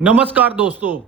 नमस्कार दोस्तों,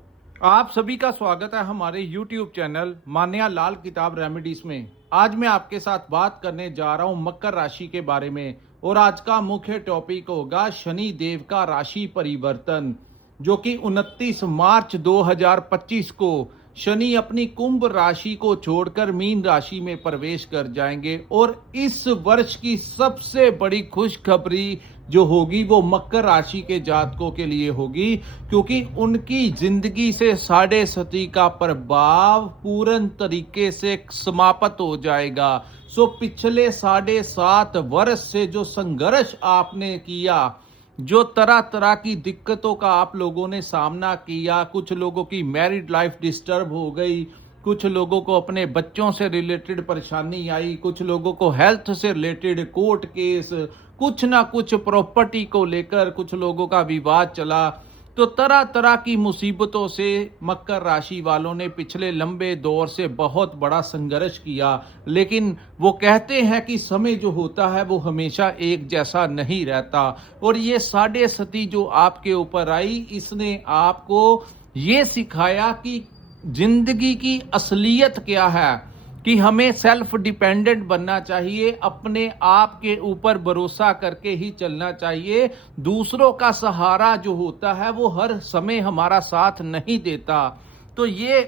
आप सभी का स्वागत है हमारे YouTube चैनल मान्या लाल किताब रेमेडीज में। आज मैं आपके साथ बात करने जा रहा हूं मकर राशि के बारे में और आज का मुख्य टॉपिक होगा शनि देव का राशि परिवर्तन, जो कि 29 मार्च 2025 को शनि अपनी कुंभ राशि को छोड़कर मीन राशि में प्रवेश कर जाएंगे। और इस वर्ष की सबसे बड़ी खुशखबरी जो होगी वो मकर राशि के जातकों के लिए होगी, क्योंकि उनकी जिंदगी से साढ़े सती का प्रभाव पूर्ण तरीके से समाप्त हो जाएगा। पिछले 7.5 वर्ष से जो संघर्ष आपने किया, जो तरह तरह की दिक्कतों का आप लोगों ने सामना किया, कुछ लोगों की मैरिड लाइफ डिस्टर्ब हो गई, कुछ लोगों को अपने बच्चों से रिलेटेड परेशानी आई, कुछ लोगों को हेल्थ से रिलेटेड कोर्ट केस, कुछ ना कुछ प्रॉपर्टी को लेकर कुछ लोगों का विवाद चला। तो तरह तरह की मुसीबतों से मकर राशि वालों ने पिछले लंबे दौर से बहुत बड़ा संघर्ष किया। लेकिन वो कहते हैं कि समय जो होता है वो हमेशा एक जैसा नहीं रहता, और ये साढ़े सती जो आपके ऊपर आई, इसने आपको ये सिखाया कि जिंदगी की असलियत क्या है, कि हमें सेल्फ डिपेंडेंट बनना चाहिए, अपने आप के ऊपर भरोसा करके ही चलना चाहिए। दूसरों का सहारा जो होता है वो हर समय हमारा साथ नहीं देता। तो ये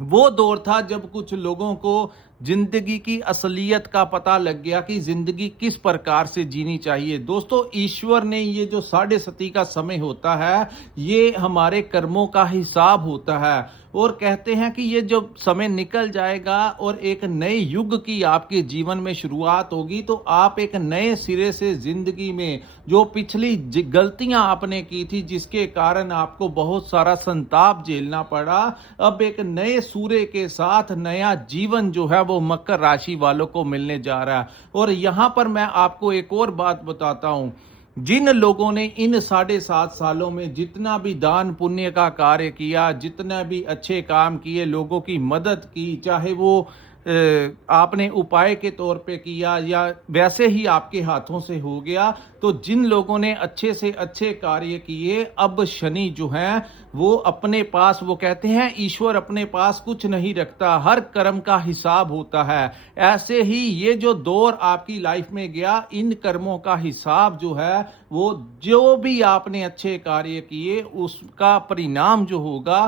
वो दौर था जब कुछ लोगों को जिंदगी की असलियत का पता लग गया कि जिंदगी किस प्रकार से जीनी चाहिए। दोस्तों, ईश्वर ने ये जो साढ़े सती का समय होता है, ये हमारे कर्मों का हिसाब होता है, और कहते हैं कि ये जब समय निकल जाएगा और एक नए युग की आपके जीवन में शुरुआत होगी, तो आप एक नए सिरे से जिंदगी में जो पिछली गलतियां आपने की थी, जिसके कारण आपको बहुत सारा संताप झेलना पड़ा, अब एक नए सूर्य के साथ नया जीवन जो है वो मकर राशि वालों को मिलने जा रहा है। और यहां पर मैं आपको एक और बात बताता हूं, जिन लोगों ने इन 7.5 सालों में जितना भी दान पुण्य का कार्य किया, जितना भी अच्छे काम किए, लोगों की मदद की, चाहे वो आपने उपाय के तौर पे किया या वैसे ही आपके हाथों से हो गया, तो जिन लोगों ने अच्छे से अच्छे कार्य किए, अब शनि जो है वो अपने पास, वो कहते हैं ईश्वर अपने पास कुछ नहीं रखता, हर कर्म का हिसाब होता है। ऐसे ही ये जो दौर आपकी लाइफ में गया, इन कर्मों का हिसाब जो है वो जो भी आपने अच्छे कार्य किए उसका परिणाम जो होगा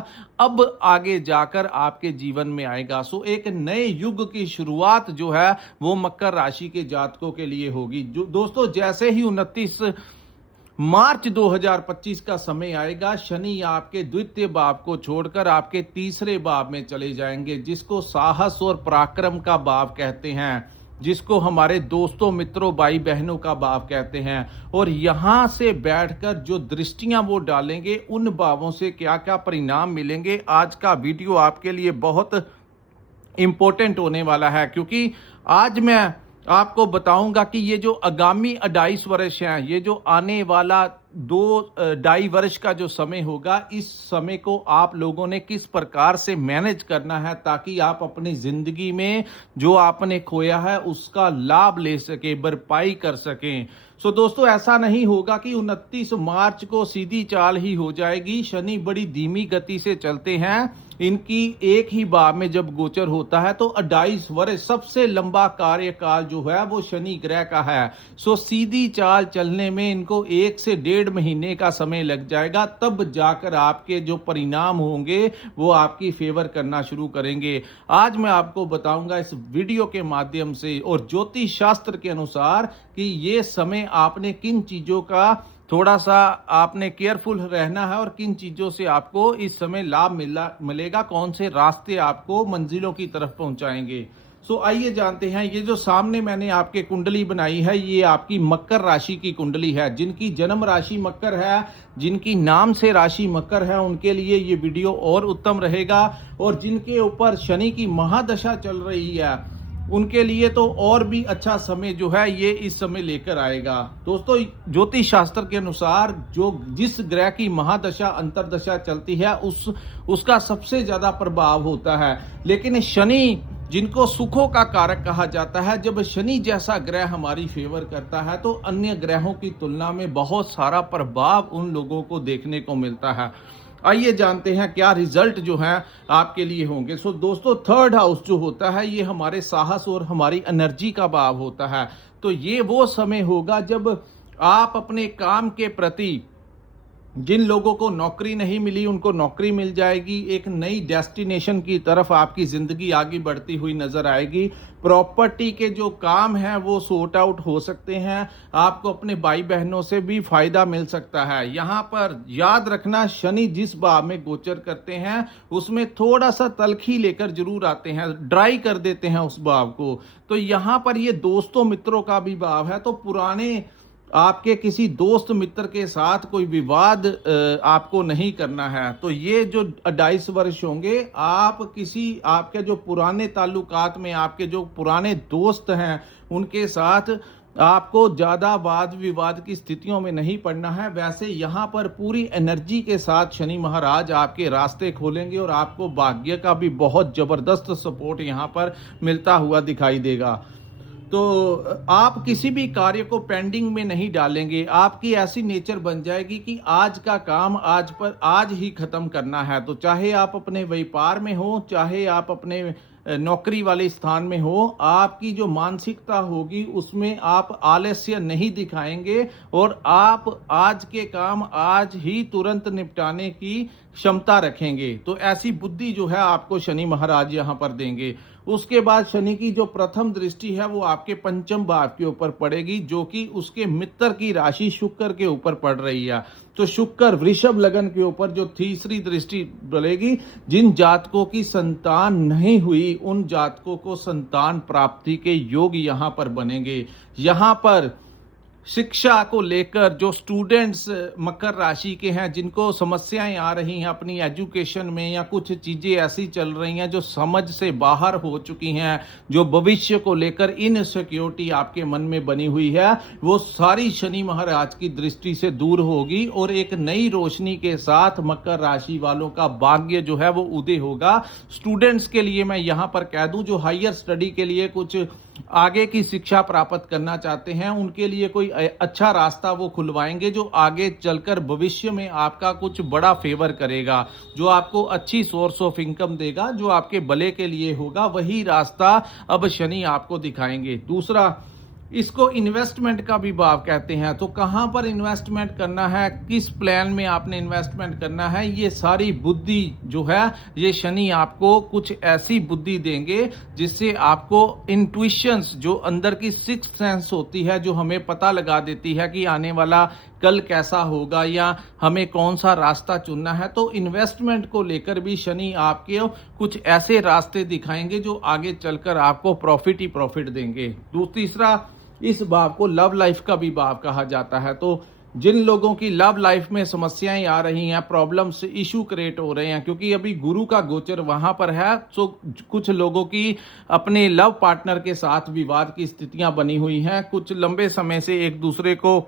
अब आगे जाकर आपके जीवन में आएगा। एक नए युग की शुरुआत जो है वो मकर राशि के जातकों के लिए होगी। जो दोस्तों, जैसे ही 29 मार्च 2025 का समय आएगा, शनि आपके द्वितीय भाव को छोड़कर आपके तीसरे भाव में चले जाएंगे, जिसको साहस और पराक्रम का भाव कहते हैं, जिसको हमारे दोस्तों, मित्रों, भाई बहनों का भाव कहते हैं। और यहां से बैठकर जो दृष्टियां वो डालेंगे, उन भावों से क्या क्या परिणाम मिलेंगे, आज का वीडियो आपके लिए बहुत इंपॉर्टेंट होने वाला है। क्योंकि आज मैं आपको बताऊंगा कि ये जो आगामी 2.5 वर्ष हैं, ये जो आने वाला 2-2.5 वर्ष का जो समय होगा, इस समय को आप लोगों ने किस प्रकार से मैनेज करना है, ताकि आप अपनी जिंदगी में जो आपने खोया है उसका लाभ ले सके, भरपाई कर सकें। दोस्तों, ऐसा नहीं होगा कि 29 मार्च को सीधी चाल ही हो जाएगी। शनि बड़ी धीमी गति से चलते हैं, इनकी एक ही भाव में जब गोचर होता है तो 2.5 वर्ष सबसे लंबा कार्यकाल जो है वो शनि ग्रह का है। सीधी चाल चलने में इनको 1 से 1.5 महीने का समय लग जाएगा, तब जाकर आपके जो परिणाम होंगे वो आपकी फेवर करना शुरू करेंगे। आज मैं आपको बताऊंगा इस वीडियो के माध्यम से और ज्योतिष शास्त्र के अनुसार कि ये समय आपने किन चीजों का थोड़ा सा आपने केयरफुल रहना है और किन चीजों से आपको इस समय लाभ मिलेगा, कौन से रास्ते आपको मंजिलों की तरफ पहुंचाएंगे। आइए जानते हैं। ये जो सामने मैंने आपके कुंडली बनाई है, ये आपकी मकर राशि की कुंडली है। जिनकी जन्म राशि मकर है, जिनकी नाम से राशि मकर है, उनके लिए ये वीडियो और उत्तम रहेगा। और जिनके ऊपर शनि की महादशा चल रही है, उनके लिए तो और भी अच्छा समय जो है ये इस समय लेकर आएगा। दोस्तों, ज्योतिष शास्त्र के अनुसार जो जिस ग्रह की महादशा अंतरदशा चलती है उसका सबसे ज्यादा प्रभाव होता है। लेकिन शनि जिनको सुखों का कारक कहा जाता है। जब शनि जैसा ग्रह हमारी फेवर करता है तो अन्य ग्रहों की तुलना में बहुत सारा प्रभाव उन लोगों को देखने को मिलता है। आइए जानते हैं क्या रिजल्ट जो है आपके लिए होंगे। सो दोस्तों, थर्ड हाउस जो होता है ये हमारे साहस और हमारी एनर्जी का भाव होता है। तो ये वो समय होगा जब आप अपने काम के प्रति, जिन लोगों को नौकरी नहीं मिली उनको नौकरी मिल जाएगी, एक नई डेस्टिनेशन की तरफ आपकी ज़िंदगी आगे बढ़ती हुई नज़र आएगी। प्रॉपर्टी के जो काम हैं वो सॉर्ट आउट हो सकते हैं। आपको अपने भाई बहनों से भी फ़ायदा मिल सकता है। यहाँ पर याद रखना, शनि जिस भाव में गोचर करते हैं उसमें थोड़ा सा तलखी लेकर जरूर आते हैं, ड्राई कर देते हैं उस भाव को। तो यहाँ पर ये दोस्तों मित्रों का भी भाव है, तो पुराने आपके किसी दोस्त मित्र के साथ कोई विवाद आपको नहीं करना है। तो ये जो 28 वर्ष होंगे, आप किसी आपके जो पुराने ताल्लुकात में आपके जो पुराने दोस्त हैं उनके साथ आपको ज़्यादा वाद विवाद की स्थितियों में नहीं पड़ना है। वैसे यहाँ पर पूरी एनर्जी के साथ शनि महाराज आपके रास्ते खोलेंगे और आपको भाग्य का भी बहुत ज़बरदस्त सपोर्ट यहाँ पर मिलता हुआ दिखाई देगा। तो आप किसी भी कार्य को पेंडिंग में नहीं डालेंगे। आपकी ऐसी नेचर बन जाएगी कि आज का काम आज ही खत्म करना है। तो चाहे आप अपने व्यापार में हो, चाहे आप अपने नौकरी वाले स्थान में हो, आपकी जो मानसिकता होगी उसमें आप आलस्य नहीं दिखाएंगे और आप आज के काम आज ही तुरंत निपटाने की क्षमता रखेंगे। तो ऐसी बुद्धि जो है आपको शनि महाराज यहाँ पर देंगे। उसके बाद शनि की जो प्रथम दृष्टि है वो आपके पंचम भाव के ऊपर पड़ेगी, जो कि उसके मित्र की राशि शुक्र के ऊपर पड़ रही है। तो शुक्र वृषभ लगन के ऊपर जो तीसरी दृष्टि पड़ेगी, जिन जातकों की संतान नहीं हुई उन जातकों को संतान प्राप्ति के योग यहाँ पर बनेंगे। यहाँ पर शिक्षा को लेकर जो स्टूडेंट्स मकर राशि के हैं, जिनको समस्याएं आ रही हैं अपनी एजुकेशन में, या कुछ चीज़ें ऐसी चल रही हैं जो समझ से बाहर हो चुकी हैं, जो भविष्य को लेकर इनसिक्योरिटी आपके मन में बनी हुई है, वो सारी शनि महाराज की दृष्टि से दूर होगी और एक नई रोशनी के साथ मकर राशि वालों का भाग्य जो है वो उदय होगा। स्टूडेंट्स के लिए मैं यहाँ पर कह दूं, जो हायर स्टडी के लिए कुछ आगे की शिक्षा प्राप्त करना चाहते हैं, उनके लिए कोई अच्छा रास्ता वो खुलवाएंगे जो आगे चलकर भविष्य में आपका कुछ बड़ा फेवर करेगा, जो आपको अच्छी सोर्स ऑफ इनकम देगा, जो आपके भले के लिए होगा। वही रास्ता अब शनि आपको दिखाएंगे। दूसरा, इसको इन्वेस्टमेंट का भी भाव कहते हैं। तो कहाँ पर इन्वेस्टमेंट करना है, किस प्लान में आपने इन्वेस्टमेंट करना है, ये सारी बुद्धि जो है ये शनि आपको कुछ ऐसी बुद्धि देंगे जिससे आपको इंट्यूशंस, जो अंदर की सिक्स्थ सेंस होती है, जो हमें पता लगा देती है कि आने वाला कल कैसा होगा या हमें कौन सा रास्ता चुनना है। तो इन्वेस्टमेंट को लेकर भी शनि आपके कुछ ऐसे रास्ते दिखाएंगे जो आगे चलकर आपको प्रॉफिट ही प्रॉफिट देंगे। तीसरा, इस भाव को लव लाइफ का भी भाव कहा जाता है। तो जिन लोगों की लव लाइफ में समस्याएं आ रही हैं, प्रॉब्लम्स, इशू क्रिएट हो रहे हैं, क्योंकि अभी गुरु का गोचर वहां पर है, तो कुछ लोगों की अपने लव पार्टनर के साथ विवाद की स्थितियां बनी हुई हैं। कुछ लंबे समय से एक दूसरे को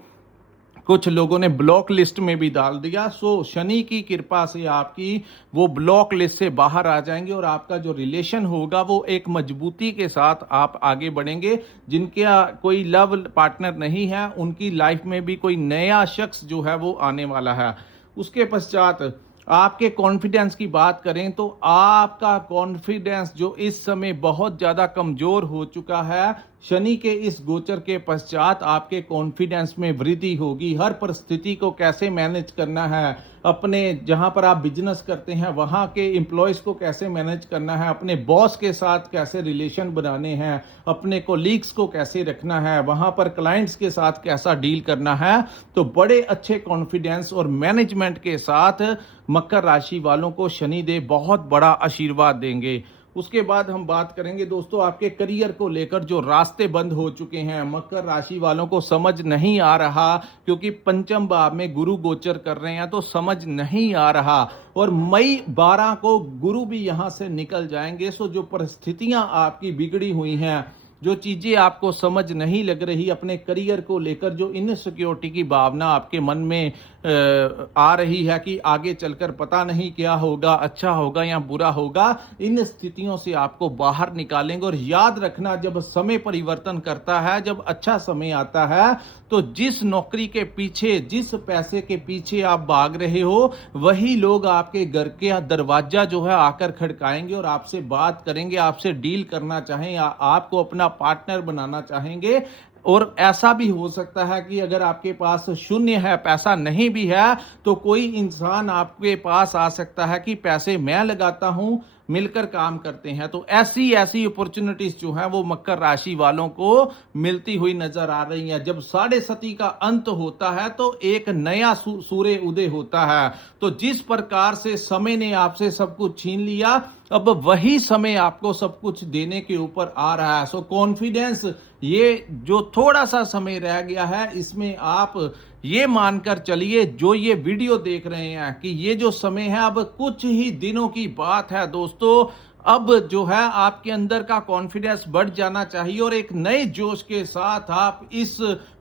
कुछ लोगों ने ब्लॉक लिस्ट में भी डाल दिया। सो शनि की कृपा से आपकी वो ब्लॉक लिस्ट से बाहर आ जाएंगे और आपका जो रिलेशन होगा वो एक मजबूती के साथ आप आगे बढ़ेंगे। जिनके कोई लव पार्टनर नहीं है, उनकी लाइफ में भी कोई नया शख्स जो है वो आने वाला है। उसके पश्चात आपके कॉन्फिडेंस की बात करें तो आपका कॉन्फिडेंस जो इस समय बहुत ज़्यादा कमज़ोर हो चुका है, शनि के इस गोचर के पश्चात आपके कॉन्फिडेंस में वृद्धि होगी। हर परिस्थिति को कैसे मैनेज करना है, अपने जहां पर आप बिजनेस करते हैं वहां के एम्प्लॉयज़ को कैसे मैनेज करना है, अपने बॉस के साथ कैसे रिलेशन बनाने हैं, अपने कोलीग्स को कैसे रखना है, वहां पर क्लाइंट्स के साथ कैसा डील करना है। तो बड़े अच्छे कॉन्फिडेंस और मैनेजमेंट के साथ मकर राशि वालों को शनिदेव बहुत बड़ा आशीर्वाद देंगे। उसके बाद हम बात करेंगे दोस्तों आपके करियर को लेकर, जो रास्ते बंद हो चुके हैं, मकर राशि वालों को समझ नहीं आ रहा, क्योंकि पंचम भाव में गुरु गोचर कर रहे हैं तो समझ नहीं आ रहा। और मई 12 को गुरु भी यहां से निकल जाएंगे। सो जो परिस्थितियां आपकी बिगड़ी हुई हैं, जो चीज़ें आपको समझ नहीं लग रही, अपने करियर को लेकर जो इनसिक्योरिटी की भावना आपके मन में आ रही है कि आगे चलकर पता नहीं क्या होगा, अच्छा होगा या बुरा होगा, इन स्थितियों से आपको बाहर निकालेंगे। और याद रखना, जब समय परिवर्तन करता है, जब अच्छा समय आता है, तो जिस नौकरी के पीछे, जिस पैसे के पीछे आप भाग रहे हो, वही लोग आपके घर के दरवाजा जो है आकर खड़काएंगे और आपसे बात करेंगे, आपसे डील करना चाहें या आपको अपना पार्टनर बनाना चाहेंगे। और ऐसा भी हो सकता है कि अगर आपके पास शून्य है, पैसा नहीं भी है, तो कोई इंसान आपके पास आ सकता है कि पैसे मैं लगाता हूं, मिलकर काम करते हैं। तो ऐसी ऐसी अपॉर्चुनिटीज जो है वो मकर राशि वालों को मिलती हुई नजर आ रही हैं। जब साढ़े सती का अंत होता है तो एक नया सूर्य उदय होता है। तो जिस प्रकार से समय ने आपसे सब कुछ छीन लिया, अब वही समय आपको सब कुछ देने के ऊपर आ रहा है। सो कॉन्फिडेंस, ये जो थोड़ा सा समय रह गया है, इसमें आप ये मानकर चलिए, जो ये वीडियो देख रहे हैं, कि ये जो समय है अब कुछ ही दिनों की बात है दोस्तों। अब जो है आपके अंदर का कॉन्फिडेंस बढ़ जाना चाहिए और एक नए जोश के साथ आप इस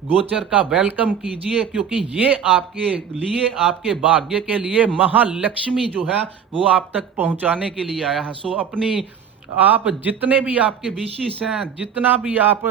गोचर का वेलकम कीजिए, क्योंकि ये आपके लिए, आपके भाग्य के लिए महालक्ष्मी जो है वो आप तक पहुंचाने के लिए आया है। सो अपनी, आप जितने भी आपके विशेष हैं, जितना भी आप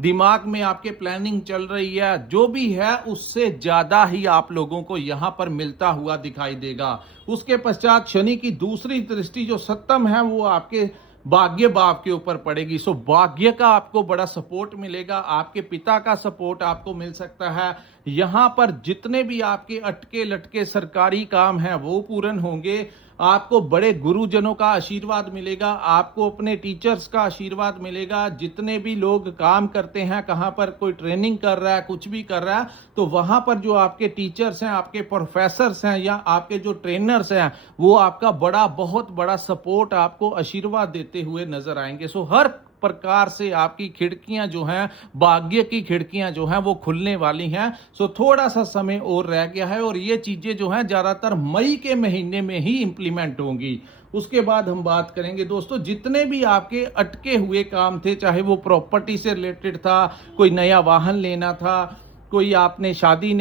दिमाग में आपके प्लानिंग चल रही है, जो भी है उससे ज्यादा ही आप लोगों को यहां पर मिलता हुआ दिखाई देगा। उसके पश्चात शनि की दूसरी दृष्टि जो सप्तम है वो आपके भाग्य भाव के ऊपर पड़ेगी। सो भाग्य का आपको बड़ा सपोर्ट मिलेगा, आपके पिता का सपोर्ट आपको मिल सकता है। यहां पर जितने भी आपके अटके लटके सरकारी काम हैं वो पूर्ण होंगे। आपको बड़े गुरुजनों का आशीर्वाद मिलेगा, आपको अपने टीचर्स का आशीर्वाद मिलेगा। जितने भी लोग काम करते हैं, कहां पर कोई ट्रेनिंग कर रहा है, कुछ भी कर रहा है, तो वहां पर जो आपके टीचर्स हैं, आपके प्रोफेसर्स हैं या आपके जो ट्रेनर्स हैं, वो आपका बहुत बड़ा सपोर्ट, आपको आशीर्वाद देते हुए नजर आएंगे। सो हर प्रकार से आपकी खिड़कियां जो हैं, भाग्य की खिड़कियां जो हैं वो खुलने वाली हैं। सो थोड़ा सा समय और रह गया है और ये चीजें जो हैं ज्यादातर मई के महीने में ही इंप्लीमेंट होंगी। उसके बाद हम बात करेंगे दोस्तों, जितने भी आपके अटके हुए काम थे, चाहे वो प्रॉपर्टी से रिलेटेड था, कोई नया वाहन लेना था, कोई आपने शादी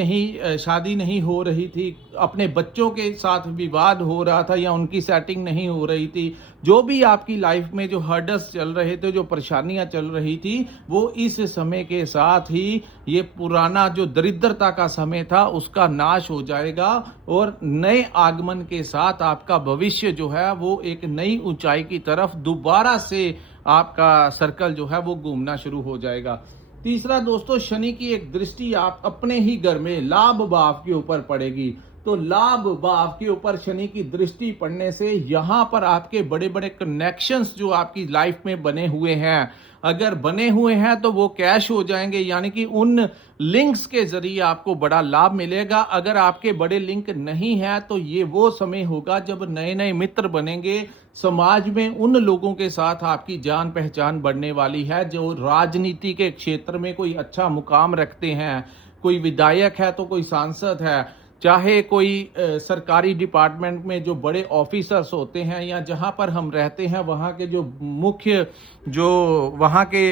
नहीं हो रही थी, अपने बच्चों के साथ विवाद हो रहा था या उनकी सेटिंग नहीं हो रही थी, जो भी आपकी लाइफ में जो हर्डल्स चल रहे थे, जो परेशानियां चल रही थी, वो इस समय के साथ ही ये पुराना जो दरिद्रता का समय था उसका नाश हो जाएगा और नए आगमन के साथ आपका भविष्य जो है वो एक नई ऊंचाई की तरफ दोबारा से आपका सर्कल जो है वो घूमना शुरू हो जाएगा। तीसरा दोस्तों, शनि की एक दृष्टि आप अपने ही घर में लाभ भाव के ऊपर पड़ेगी। तो लाभ भाव के ऊपर शनि की दृष्टि पड़ने से यहां पर आपके बड़े बड़े कनेक्शंस जो आपकी लाइफ में बने हुए हैं, अगर बने हुए हैं तो वो कैश हो जाएंगे, यानी कि उन लिंक्स के जरिए आपको बड़ा लाभ मिलेगा। अगर आपके बड़े लिंक नहीं है तो ये वो समय होगा जब नए नए मित्र बनेंगे। समाज में उन लोगों के साथ आपकी जान पहचान बढ़ने वाली है जो राजनीति के क्षेत्र में कोई अच्छा मुकाम रखते हैं, कोई विधायक है तो कोई सांसद है, चाहे कोई सरकारी डिपार्टमेंट में जो बड़े ऑफिसर्स होते हैं या जहां पर हम रहते हैं वहां के जो मुख्य, जो वहां के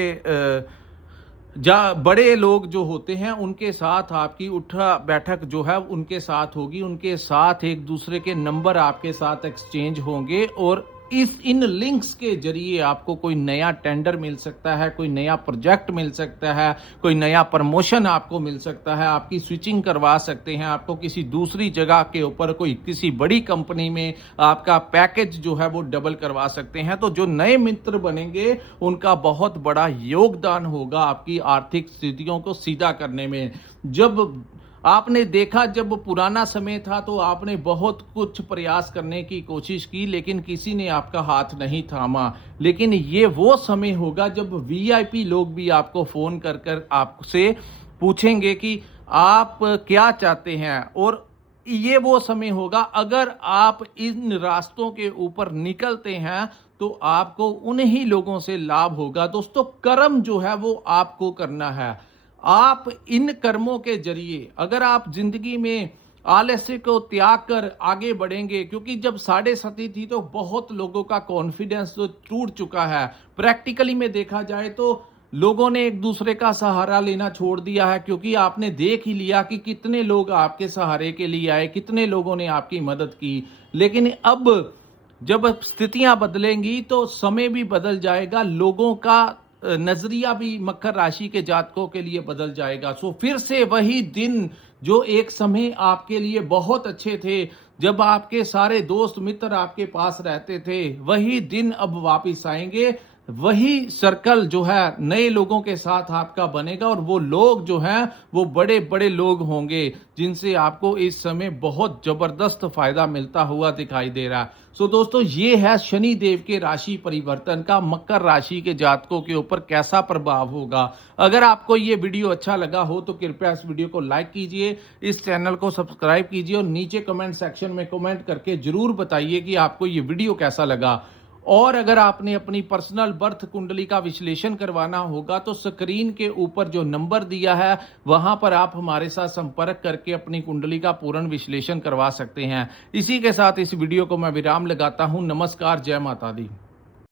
बड़े लोग जो होते हैं, उनके साथ आपकी उठा बैठक जो है उनके साथ होगी, उनके साथ एक दूसरे के नंबर आपके साथ एक्सचेंज होंगे और इन लिंक्स के जरिए आपको कोई नया टेंडर मिल सकता है, कोई नया प्रोजेक्ट मिल सकता है, कोई नया प्रमोशन आपको मिल सकता है, आपकी स्विचिंग करवा सकते हैं, आपको किसी दूसरी जगह के ऊपर कोई किसी बड़ी कंपनी में आपका पैकेज जो है वो डबल करवा सकते हैं। तो जो नए मित्र बनेंगे उनका बहुत बड़ा योगदान होगा आपकी आर्थिक स्थितियों को सीधा करने में। जब आपने देखा, जब पुराना समय था तो आपने बहुत कुछ प्रयास करने की कोशिश की लेकिन किसी ने आपका हाथ नहीं थामा, लेकिन ये वो समय होगा जब वीआईपी लोग भी आपको फोन कर कर आपसे पूछेंगे कि आप क्या चाहते हैं। और ये वो समय होगा, अगर आप इन रास्तों के ऊपर निकलते हैं तो आपको उन्हीं लोगों से लाभ होगा। दोस्तों, कर्म जो है वो आपको करना है। आप इन कर्मों के जरिए अगर आप जिंदगी में आलस्य को त्याग कर आगे बढ़ेंगे, क्योंकि जब 7.5 थी तो बहुत लोगों का कॉन्फिडेंस तो टूट चुका है। प्रैक्टिकली में देखा जाए तो लोगों ने एक दूसरे का सहारा लेना छोड़ दिया है, क्योंकि आपने देख ही लिया कि कितने लोग आपके सहारे के लिए आए, कितने लोगों ने आपकी मदद की। लेकिन अब जब स्थितियां बदलेंगी तो समय भी बदल जाएगा, लोगों का नजरिया भी मकर राशि के जातकों के लिए बदल जाएगा। सो फिर से वही दिन जो एक समय आपके लिए बहुत अच्छे थे, जब आपके सारे दोस्त मित्र आपके पास रहते थे, वही दिन अब वापिस आएंगे। वही सर्कल जो है नए लोगों के साथ आपका बनेगा, और वो लोग जो हैं वो बड़े बड़े लोग होंगे जिनसे आपको इस समय बहुत जबरदस्त फायदा मिलता हुआ दिखाई दे रहा है। सो दोस्तों, ये है शनि देव के राशि परिवर्तन का मकर राशि के जातकों के ऊपर कैसा प्रभाव होगा। अगर आपको ये वीडियो अच्छा लगा हो तो कृपया इस वीडियो को लाइक कीजिए, इस चैनल को सब्सक्राइब कीजिए और नीचे कमेंट सेक्शन में कमेंट करके जरूर बताइए कि आपको ये वीडियो कैसा लगा। और अगर आपने अपनी पर्सनल बर्थ कुंडली का विश्लेषण करवाना होगा तो स्क्रीन के ऊपर जो नंबर दिया है वहां पर आप हमारे साथ संपर्क करके अपनी कुंडली का पूर्ण विश्लेषण करवा सकते हैं। इसी के साथ इस वीडियो को मैं विराम लगाता हूं। नमस्कार, जय माता दी।